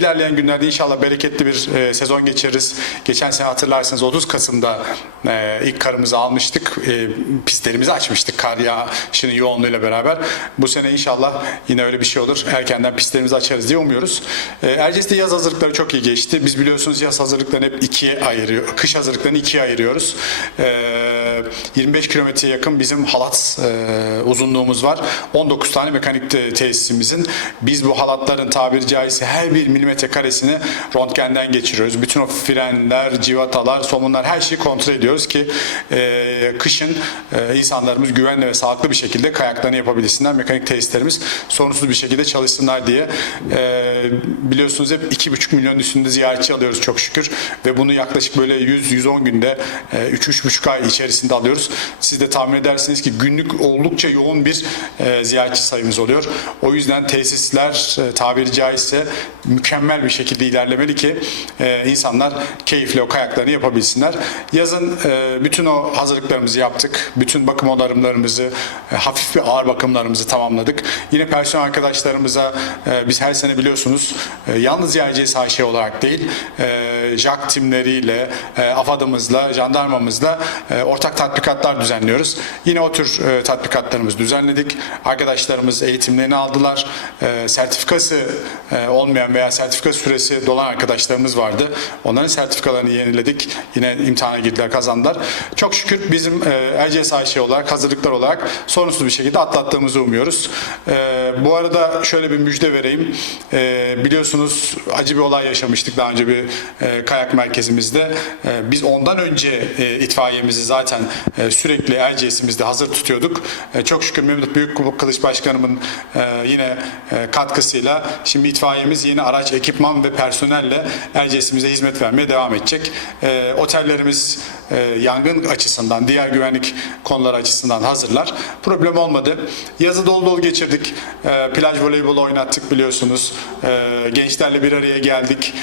İlerleyen günlerde inşallah bereketli bir e, sezon geçiririz. Geçen sene hatırlarsanız 30 Kasım'da e, ilk karımızı almıştık. E, pistlerimizi açmıştık kar yağışının yoğunluğuyla beraber. Bu sene inşallah yine öyle bir şey olur. Erkenden pistlerimizi açarız diye umuyoruz. E, Erciyes'te yaz hazırlıkları çok iyi geçti. Biz biliyorsunuz yaz hazırlıklarını hep ikiye ayırıyor. Kış hazırlıklarını ikiye ayırıyoruz. E, 25 kilometreye yakın bizim halat e, uzunluğumuz var. 19 tane mekanik te- tesisimizin. Biz bu halatların tabiri caizse her bir milimetre karesini röntgenden geçiriyoruz. Bütün o frenler, civatalar, somunlar her şeyi kontrol ediyoruz ki e, kışın e, insanlarımız güvenli ve sağlıklı bir şekilde kayaklarını yapabilsinler. Mekanik tesislerimiz sorunsuz bir şekilde çalışsınlar diye. Biliyorsunuz hep 2,5 milyon üstünde ziyaretçi alıyoruz çok şükür ve bunu yaklaşık böyle 100-110 günde e, 3-3,5 ay içerisinde alıyoruz. Siz de tahmin edersiniz ki günlük oldukça yoğun bir e, ziyaretçi sayımız oluyor. O yüzden tesisler e, tabiri caizse mükemmel bir şekilde ilerlemeli ki e, insanlar keyifle o kayaklarını yapabilsinler. Yazın e, bütün o hazırlıklarımızı yaptık. Bütün bakım onarımlarımızı, e, hafif ve ağır bakımlarımızı tamamladık. Yine personel arkadaşlarımıza e, biz her sene biliyorsunuz e, yalnız YCS AŞ olarak değil, e, JAK timleriyle, e, AFAD'ımızla, jandarmamızla e, ortak tatbikatlar düzenliyoruz. Yine o tür e, tatbikatlarımızı düzenledik. Arkadaşlarımız eğitimlerini aldılar. E, sertifikası e, olmayan veya sertifika süresi dolan arkadaşlarımız vardı. Onların sertifikalarını yeniledik. Yine imtihana girdiler, kazandılar. Çok şükür bizim e, Erciyes AŞ olarak, hazırlıklar olarak sorunsuz bir şekilde atlattığımızı umuyoruz. E, bu arada şöyle bir müjde vereyim. E, biliyorsunuz acı bir olay yaşamıştık daha önce bir e, kayak merkezimizde. E, biz ondan önce e, itfaiyemizi zaten e, sürekli Erciyes'imizde hazır tutuyorduk. E, çok şükür Mehmet Büyük Kılıç Başkanımın e, yine katkısıyla şimdi itfaiyemiz yeni araç, ekipman ve personelle Erciyes'imize hizmet vermeye devam edecek. Otellerimiz e, yangın açısından, diğer güvenlik konuları açısından hazırlar. Problem olmadı. Yazı dolu dolu geçirdik. E, plaj voleybolu oynattık biliyorsunuz. E, gençlerle bir araya geldik.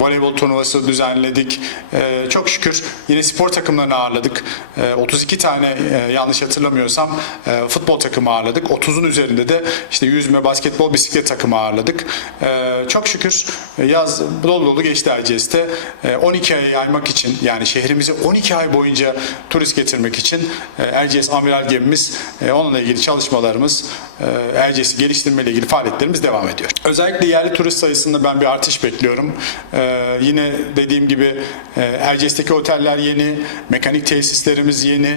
Voleybol turnuvası düzenledik. Çok şükür yine spor takımlarını ağırladık. E, 32 tane yanlış hatırlamıyorsam futbol takımı ağırladık. 30'un üzerinde de işte yüzme, basketbol, bisiklet takımı ağırladık. Çok şükür yaz dolu dolu geçti Erciyes'te. E, 12 aya yaymak için yani şehrimize 12 ay boyunca turist getirmek için e, Erciyes Amiral gemimiz e, onunla ilgili çalışmalarımız e, Erciyes'i geliştirme ile ilgili faaliyetlerimiz devam ediyor. Özellikle yerli turist sayısında ben bir artış bekliyorum. Yine dediğim gibi Erciyes'teki oteller yeni, mekanik tesislerimiz yeni.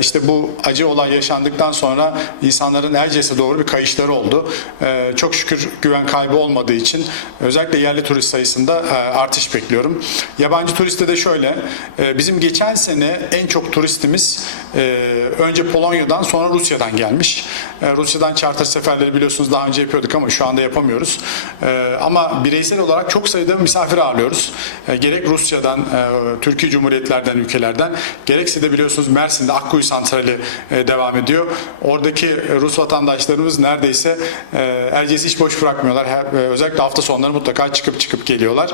İşte bu acı olay yaşandıktan sonra insanların Erciyes'e doğru bir kayışları oldu. Çok şükür güven kaybı olmadığı için özellikle yerli turist sayısında artış bekliyorum. Yabancı turiste de şöyle, e, bizim geçen sene en çok turistimiz e, önce Polonya'dan sonra Rusya'dan gelmiş. E, Rusya'dan charter seferleri biliyorsunuz daha önce yapıyorduk ama şu anda yapamıyoruz. E, ama bireysel olarak çok sayıda misafir ağırlıyoruz. Gerek Rusya'dan, Türkiye Cumhuriyetlerden, ülkelerden, gerekse de biliyorsunuz Mersin'de Akkuyu Santrali devam ediyor. Oradaki Rus vatandaşlarımız neredeyse e, Erciyes'i hiç boş bırakmıyorlar. Özellikle hafta sonları mutlaka çıkıp çıkıp geliyorlar.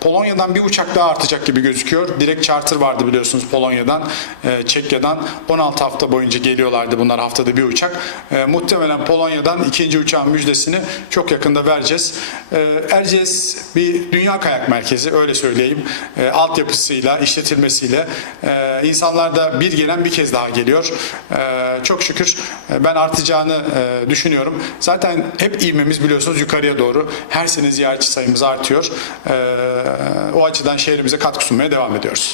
Polonya'dan bir uçak daha artacak gibi gözüküyor. Direkt charter vardı biliyorsunuz Polonya'dan, e, Çekya'dan. 16 hafta boyunca geliyorlardı bunlar haftada bir uçak. E, muhtemelen Polonya'dan ikinci uçağın müjdesini çok yakında vereceğiz. E, Erciyes bir dünya kayak merkezi öyle söyleyeyim. E, altyapısıyla, işletilmesiyle e, insanlar da bir gelen bir kez daha geliyor. E, çok şükür e, ben artacağını e, düşünüyorum. Zaten hep ivmemiz biliyorsunuz yukarıya doğru. Her sene ziyaretçi sayımız artıyor. E, o açıdan şehrimize katkı sunmaya devam ediyoruz.